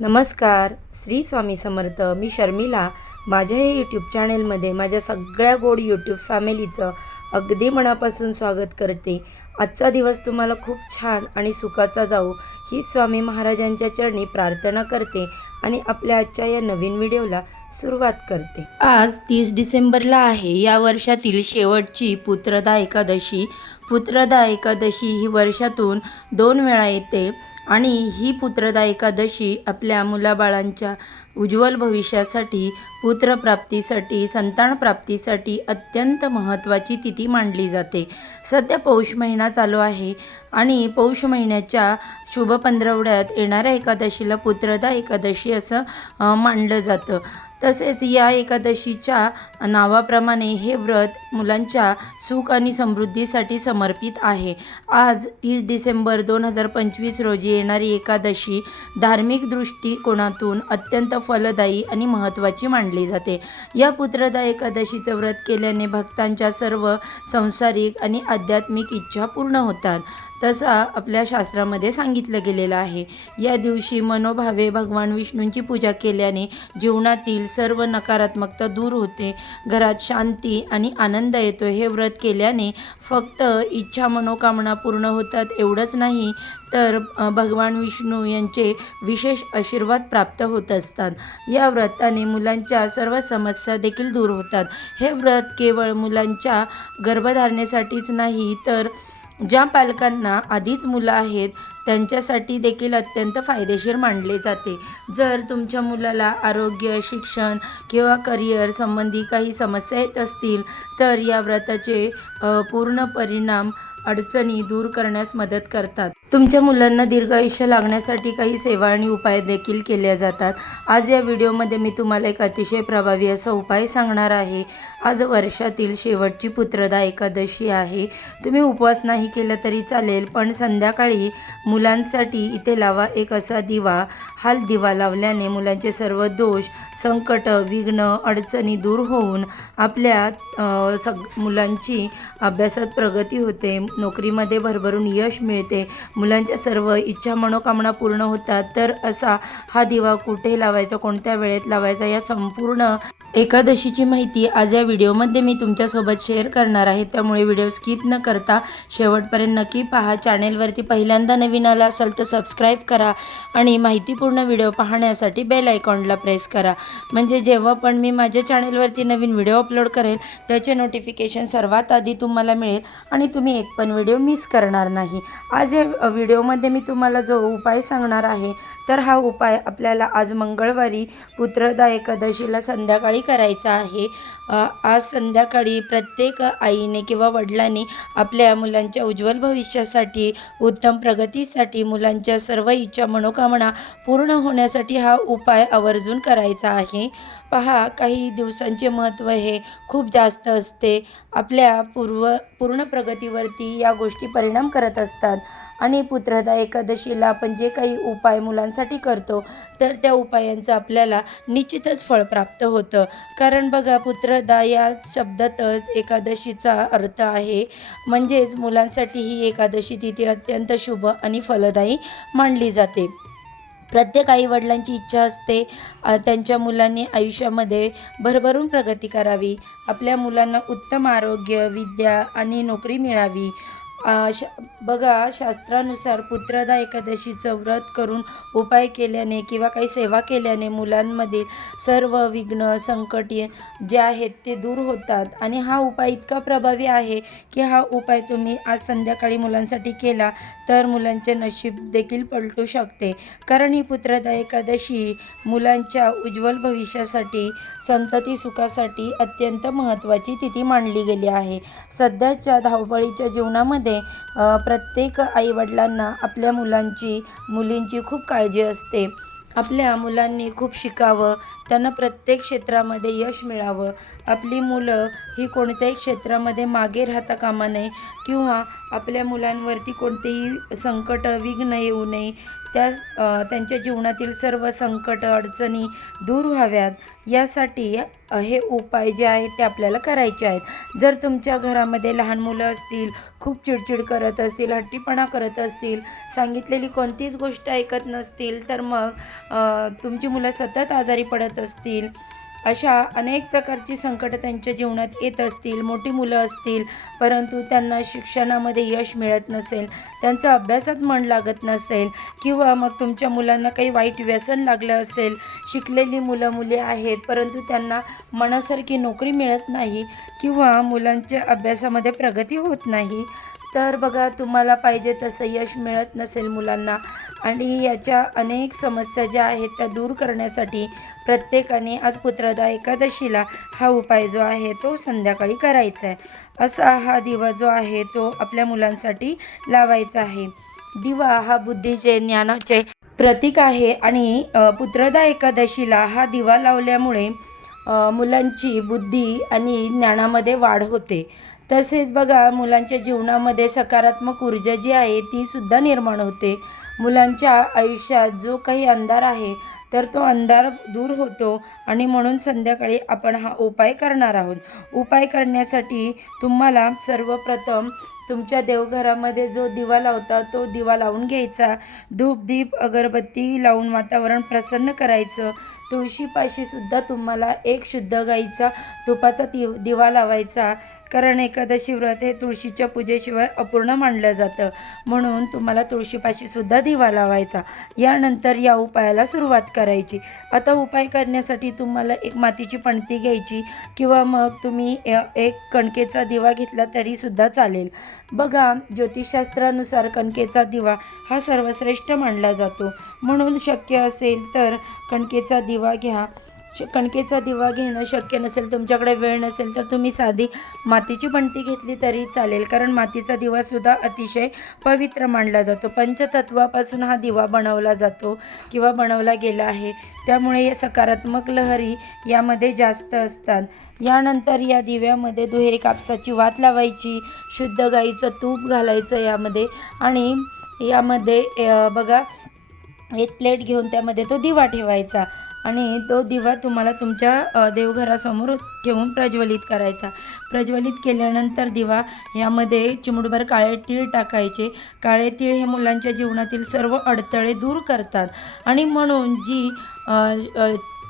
नमस्कार, श्री स्वामी समर्थ. मी शर्मिला. माझ्या हे यूट्यूब चॅनेलमध्ये माझ्या सगळ्या गोड यूट्यूब फॅमिलीचं अगदी मनापासून स्वागत करते. आजचा दिवस तुम्हाला खूप छान आणि सुखाचा जाऊ ही स्वामी महाराजांच्या चरणी प्रार्थना करते आणि आपल्या आजच्या या नवीन व्हिडिओला सुरुवात करते. आज 30 डिसेंबरला आहे या वर्षातील शेवटची पुत्रदा एकादशी. पुत्रदा एकादशी ही वर्षातून 2 वेळा येते आणि ही पुत्रदा एकादशी आपल्या मुलाबाळांच्या उज्ज्वल भविष्यासाठी, पुत्रप्राप्तीसाठी, संतानप्राप्तीसाठी अत्यंत महत्त्वाची तिथी मानली जाते. सध्या पौष महिना चालू आहे आणि पौष महिन्याच्या शुभ पंधरवड्यात येणाऱ्या एकादशीला पुत्रदा एकादशी असं मानलं जातं. तसेच या एकादशीच्या नावाप्रमाणे हे व्रत मुलांच्या सुख आणि समृद्धीसाठी समर्पित आहे. आज 30 डिसेंबर 2025 रोजी येणारी एकादशी धार्मिक दृष्टिकोनातून अत्यंत फलदायी आणि महत्त्वाची मानली जाते. या पुत्रदा एकादशीचं व्रत केल्याने भक्तांच्या सर्व सांसारिक आणि आध्यात्मिक इच्छा पूर्ण होतात, तसा आपल्या शास्त्रामध्ये सांगितलं गेलेलं आहे. या दिवशी मनोभावे भगवान विष्णूंची पूजा केल्याने जीवनातील सर्व नकारात्मकता दूर होते, घरात शांती आणि आनंद येतो. हे व्रत केल्याने फक्त इच्छा मनोकामना पूर्ण होतात एवढंच नाही, तर भगवान विष्णू यांचे विशेष आशीर्वाद प्राप्त होत असतात. या व्रताने मुलांच्या सर्व समस्या देखील दूर होतात. हे व्रत केवळ मुलांच्या गर्भधारणेसाठीच नाही, तर ज्या पालकांना आधीच मुलं आहेत त्यांच्यासाठी देखील अत्यंत फायदेशीर मानले जाते. जर तुमच्या मुलाला आरोग्य, शिक्षण किंवा करिअर संबंधी काही समस्या येत असतील तर या व्रताचे पूर्ण परिणाम अडचणी दूर करण्यास मदत करतात. तुमच्या मुलांना दीर्घायुष्य लागण्यासाठी काही सेवा आणि उपाय देखील केल्या जातात. आज या व्हिडिओमध्ये मी तुम्हाला एक अतिशय प्रभावी असा उपाय सांगणार आहे. आज वर्षातील शेवटची पुत्रदा एकादशी आहे. तुम्ही उपवास नाही केला तरी चालेल, पण संध्याकाळी मुलांसाठी इथे लावा एक असा दिवा. हा दिवा लावल्याने मुलांचे सर्व दोष, संकट, विघ्न, अडचणी दूर होऊन आपल्या मुलांची अभ्यासात प्रगती होते, नोकरीमध्ये भरभरून यश मिळते, मुलांच्या सर्व इच्छा मनोकामना पूर्ण होतात. तर असा हा दिवा कुठे लावायचा, कोणत्या वेळेत लावायचा, या संपूर्ण एकादशीची माहिती आज या व्हिडिओमध्ये मी तुमच्यासोबत शेअर करणार आहे. त्यामुळे व्हिडिओ स्किप न करता शेवटपर्यंत नक्की पहा. चॅनेलवरती पहिल्यांदा नवीन आला असाल तर सबस्क्राईब करा आणि माहितीपूर्ण व्हिडिओ पाहण्यासाठी बेल आयकॉनला प्रेस करा, म्हणजे जेव्हा पण मी माझ्या चॅनेलवरती नवीन व्हिडिओ अपलोड करेल त्याचे नोटिफिकेशन सर्वात आधी तुम्हाला मिळेल आणि तुम्ही एक पण व्हिडिओ मिस करणार नाही. आज या व्हिडिओमध्ये मी तुम्हाला जो उपाय सांगणार आहे तर हा उपाय आपल्याला आज मंगळवारी पुत्रदा एकादशीला संध्याकाळी करायचा आहे. आज संध्याकाळी प्रत्येक आईने किंवा वडिलांनी आपल्या मुलांच्या उज्ज्वल भविष्यासाठी, उत्तम प्रगतीसाठी, मुलांच्या सर्व इच्छा मनोकामना पूर्ण होण्यासाठी हा उपाय आवर्जून करायचा आहे. पहा, काही दिवसांचे महत्त्व हे खूप जास्त असते. आपल्या पूर्ण प्रगतीवरती या गोष्टी परिणाम करत असतात आणि पुत्रदा एकादशीला आपण जे काही उपाय मुलांसाठी करतो तर त्या उपायांचं आपल्याला निश्चितच फळ प्राप्त होतं. कारण बघा, पुत्रदा या शब्दातच एकादशीचा अर्थ आहे, म्हणजेच मुलांसाठी ही एकादशी तिथी अत्यंत शुभ आणि फलदायी मानली जाते. प्रत्येक आईवडिलांची इच्छा असते त्यांच्या मुलांनी आयुष्यामध्ये भरभरून प्रगती करावी, आपल्या मुलांना उत्तम आरोग्य, विद्या आणि नोकरी मिळावी. बघा, शास्त्रानुसार पुत्रदा एकादशीचं व्रत करून उपाय केल्याने किंवा काही सेवा केल्याने मुलांमधील सर्व विघ्न, संकट जे आहेत ते दूर होतात आणि हा उपाय इतका प्रभावी आहे की हा उपाय तुम्ही आज संध्याकाळी मुलांसाठी केला तर मुलांचे नशीब देखील पलटू शकते. कारण ही पुत्रदा एकादशी मुलांच्या उज्ज्वल भविष्यासाठी, संतती सुखासाठी अत्यंत महत्त्वाची तिथी मानली गेली आहे. सध्याच्या धावपळीच्या जीवनामध्ये प्रत्येक आईवडिलांना आपल्या मुलींची खूप काळजी असते. आपल्या मुलांनी खूप शिकावं, त्यांना प्रत्येक क्षेत्रामध्ये यश मिळावं. आपली मुलं ही कोणत्याही क्षेत्रामध्ये मागे राहता कामा नये किंवा आपल्या मुलांवरती कोणतेही संकट, विघ्न येऊ नये त्यांच्या जीवनातील सर्व संकट अडचणी दूर व्हाव्यात यासाठी हे उपाय जे आहेत ते आपल्याला करायचे आहेत. जर तुमच्या घरामध्ये लहान मुलं असतील, खूप चिडचिड करत असतील, हट्टीपणा करत असतील, सांगितलेली कोणतीच गोष्ट ऐकत नसतील, तर मग तुमची मुलं सतत आजारी पडत असतील, अशा अनेक प्रकारची संकटं त्यांच्या जीवनात येत असतील, मोठी मुलं असतील परंतु त्यांना शिक्षणामध्ये यश मिळत नसेल, त्यांचा अभ्यासात मन लागत नसेल, किंवा मग तुमच्या मुलांना काही वाईट व्यसन लागलं असेल, शिकलेली मुलं मुली आहेत परंतु त्यांना मनासारखी नोकरी मिळत नाही, किंवा मुलांच्या अभ्यासामध्ये प्रगती होत नाही, तर बघा तुम्हाला पाहिजे तसं यश मिळत नसेल मुलांना, आणि याच्या अनेक समस्या ज्या आहेत त्या दूर करण्यासाठी प्रत्येकाने आज पुत्रदा एकादशीला हा उपाय जो आहे तो संध्याकाळी करायचा आहे. असा हा दिवा जो आहे तो आपल्या मुलांसाठी लावायचा आहे. दिवा हा बुद्धीचे, ज्ञानाचे प्रतीक आहे, आणि पुत्रदा एकादशीला हा दिवा लावल्यामुळे मुलांची बुद्धी आणि ज्ञानामध्ये वाढ होते. तसेच बघा मुलांच्या जीवनामध्ये सकारात्मक ऊर्जा जी आहे ती सुद्धा निर्माण होते. मुलांच्या आयुष्यात जो काही अंधार आहे तर तो अंधार दूर होतो, आणि म्हणून संध्याकाळी आपण हा उपाय करणार आहोत. उपाय करण्यासाठी तुम्हाला सर्वप्रथम तुमच्या देवघरामध्ये जो दिवा लावता तो दिवा लावून घ्यायचा. धूप दीप अगरबत्ती लावून वातावरण प्रसन्न करायचं. तुळशीपाशी सुद्धा तुम्हाला एक शुद्ध गाईचा तुपाचा दिवा लावायचा, कारण एकादशी व्रत हे तुळशीच्या पूजेशिवाय अपूर्ण मानलं जातं, म्हणून तुम्हाला तुळशीपाशी सुद्धा दिवा लावायचा. यानंतर या उपायाला सुरुवात करायची. आता उपाय करण्यासाठी तुम्हाला एक मातीची पणती घ्यायची, किंवा मग तुम्ही एक कणकेचा दिवा घेतला तरी सुद्धा चालेल. बघा ज्योतिषशास्त्रानुसार कणकेचा दिवा हा सर्वश्रेष्ठ मानला जातो, म्हणून शक्य असेल तर कणकेचा दिवा घ्या. कणकेचा दिवा घेणं शक्य नसेल, तुमच्याकडे वेळ नसेल, तर तुम्ही साधी मातीची पणती घेतली तरी चालेल, कारण मातीचा दिवासुद्धा अतिशय पवित्र मानला जातो. पंचतत्वापासून हा दिवा बनवला जातो किंवा बनवला गेला आहे, त्यामुळे सकारात्मक लहरी यामध्ये जास्त असतात. यानंतर या दिव्यामध्ये दुहेरी कापसाची वात लावायची, शुद्ध गाईचं तूप घालायचं यामध्ये, आणि यामध्ये बघा एक प्लेट घेऊन त्यामध्ये तो दिवा ठेवायचा, आणि तो दिवा तुम्हाला तुमच्या देवघरासमोर ठेवून प्रज्वलित करायचा. प्रज्वलित केल्यानंतर दिवा यामध्ये चिमूटभर काळे तीळ टाकायचे. काळे तीळ हे मुलांच्या जीवनातील सर्व अडथळे दूर करतात, आणि म्हणून जी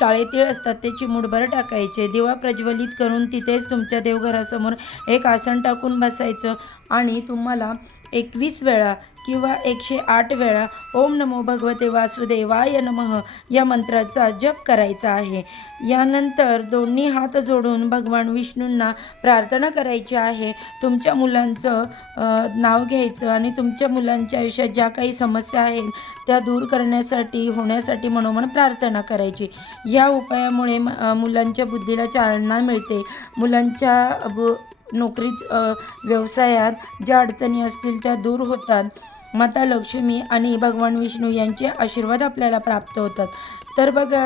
काळे तीळ असतात ते चिमूटभर टाकायचे. दिवा प्रज्वलित करून तिथेच तुमच्या देवघरासमोर एक आसन टाकून बसायचं, आणि तुम्हाला 21 वेळा किंवा 108 वेळा ओम नमो भगवते वासुदेवाय नमः या मंत्राचा जप करायचा आहे. यानंतर दोन्ही हात जोडून भगवान विष्णूंना प्रार्थना करायची आहे. तुमच्या मुलांचं नाव घ्यायचं, आणि तुमच्या मुलांच्या आयुष्यात ज्या काही समस्या आहेत त्या दूर करण्यासाठी होण्यासाठी मनोमन प्रार्थना करायची. या उपायामुळे मुलांच्या बुद्धीला चालना मिळते. मुलांच्या नोकरीत व्यवसायात ज्या अडचणी असतील त्या दूर होतात. माता लक्ष्मी आणि भगवान विष्णू यांचे आशीर्वाद आपल्याला प्राप्त होतात. तर बघा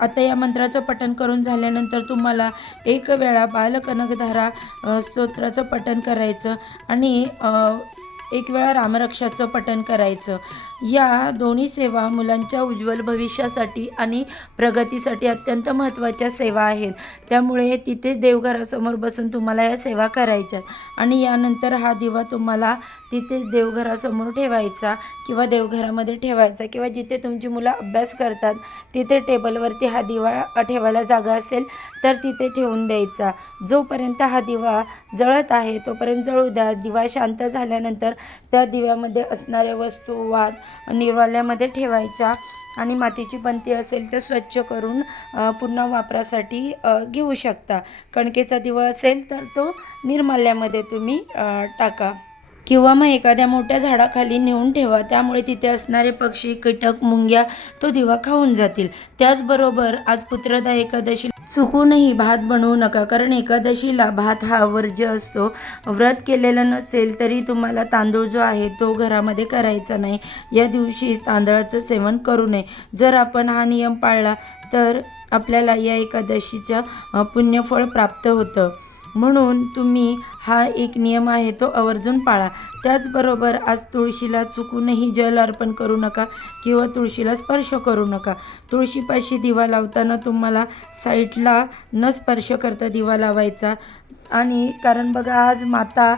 आता या मंत्राचं पठण करून झाल्यानंतर तुम्हाला एक वेळा बालकनकधारा स्तोत्राचं पठण करायचं, आणि एक वेळा रामरक्षाचं पठण करायचं. या दोन्ही सेवा मुलांच्या उज्ज्वल भविष्यासाठी आणि प्रगतीसाठी अत्यंत महत्त्वाच्या सेवा आहेत, त्यामुळे तिथे देवघरासमोर बसून तुम्हाला या सेवा करायच्यात. आणि यानंतर हा दिवा तुम्हाला तिथेच देवघरासमोर ठेवायचा, किंवा देवघरामध्ये ठेवायचा, किंवा जिथे तुमची मुलं अभ्यास करतात तिथे टेबलवरती हा दिवा ठेवायला जागा असेल तर तिथे ठेवून द्यायचा. जोपर्यंत हा दिवा जळत आहे तोपर्यंत जळू द्या. दिवा शांत झाल्यानंतर त्या दिव्यामध्ये असणाऱ्या वस्तू निर्वाल्यामध्ये ठेवायच्या, आणि मातीची पणती असेल तर स्वच्छ करून पुन्हा वापरासाठी घेऊ शकता. कणकेचा दिवा असेल तर तो निर्माल्यामध्ये तुम्ही टाका, किंवा मग एखाद्या मोठ्या झाडाखाली नेऊन ठेवा, त्यामुळे तिथे असणारे पक्षी, कीटक, मुंग्या तो दिवा खाऊन जातील. त्याचबरोबर आज पुत्रदा एकादशी चुकूनही भात बनवू नका, कारण एकादशीला भात हा वर्ज्य असतो. व्रत केलेलं नसेल तरी तुम्हाला तांदूळ जो आहे तो घरामध्ये करायचा नाही. या दिवशी तांदळाचं सेवन करू नये. जर आपण हा नियम पाळला तर आपल्याला या एकादशीचं पुण्यफळ प्राप्त होतं. म्हणून तुम्ही हा एक नियम आहे तो आवर्जून पाळा. त्याचबरोबर आज तुळशीला चुकूनही जल अर्पण करू नका किंवा तुळशीला स्पर्श करू नका. तुळशीपाशी दिवा लावताना तुम्हाला साईडला न स्पर्श करता दिवा लावायचा. आणि कारण बघा आज माता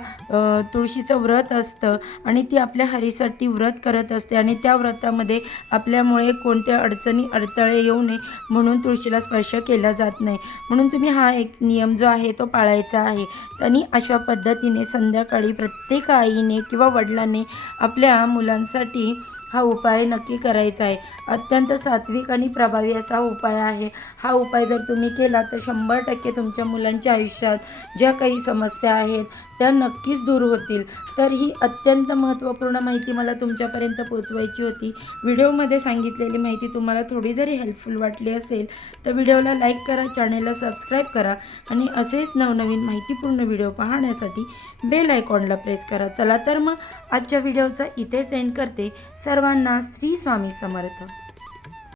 तुळशीचं व्रत असतं आणि ती आपल्या हरीसाठी व्रत करत असते आणि त्या व्रतामध्ये आपल्यामुळे कोणत्या अडचणी अडथळे येऊ नये म्हणून तुळशीला स्पर्श केला जात नाही. म्हणून तुम्ही हा एक नियम जो आहे तो पाळायचा आहे. आणि अशा पद्धतीने संध्याकाळी प्रत्येक आईने किंवा वडिलांनी आपल्या मुलांसाठी हा उपाय नक्की करायचा आहे. अत्यंत सात्विक आणि प्रभावी असा उपाय आहे. हा उपाय जर तुम्ही केला तर 100% तुमच्या मुलांच्या आयुष्यात ज्या काही समस्या आहेत त्या नक्कीच दूर होतील. तर ही अत्यंत महत्त्वपूर्ण माहिती मला तुमच्यापर्यंत पोहोचवायची होती. व्हिडिओमध्ये सांगितलेली माहिती तुम्हाला थोडी जरी हेल्पफुल वाटली असेल तर व्हिडिओला लाईक करा, चॅनेलला सबस्क्राईब करा आणि असेच नवनवीन माहितीपूर्ण व्हिडिओ पाहण्यासाठी बेल आयकॉनला प्रेस करा. चला तर मग आजच्या व्हिडिओचा इथे सेंड करते. सर्वांना श्री स्वामी समर्थ.